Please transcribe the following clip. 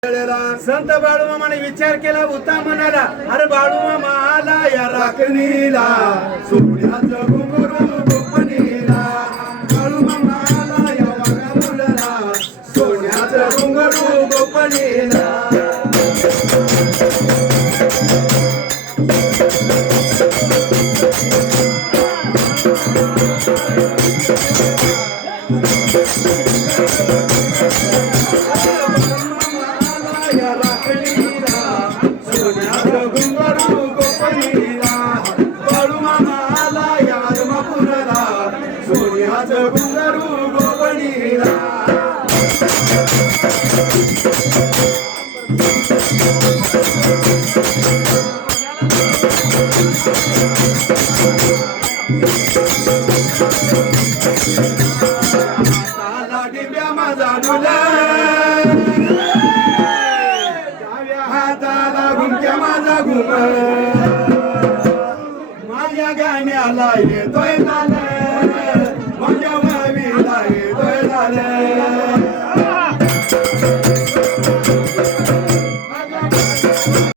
संत बाळूमामाने विचार केला होता म्हणाला, अरे बाळूमामा आला या राखणीला, सोन्याचं घुंगरू गोपणीला. बाळूमामा आला या वाघामुरला, सोन्याचं घुंगरू गोपणीला. बाळूमामा आला या आदमापुराला, सोन्याचं घुंगरू गोपणीला. आला डिंब्या माझा डुला, डाव्या हाताला घुमक्या माझा घुमर, माझ्या गाण्याला येतोय ताल.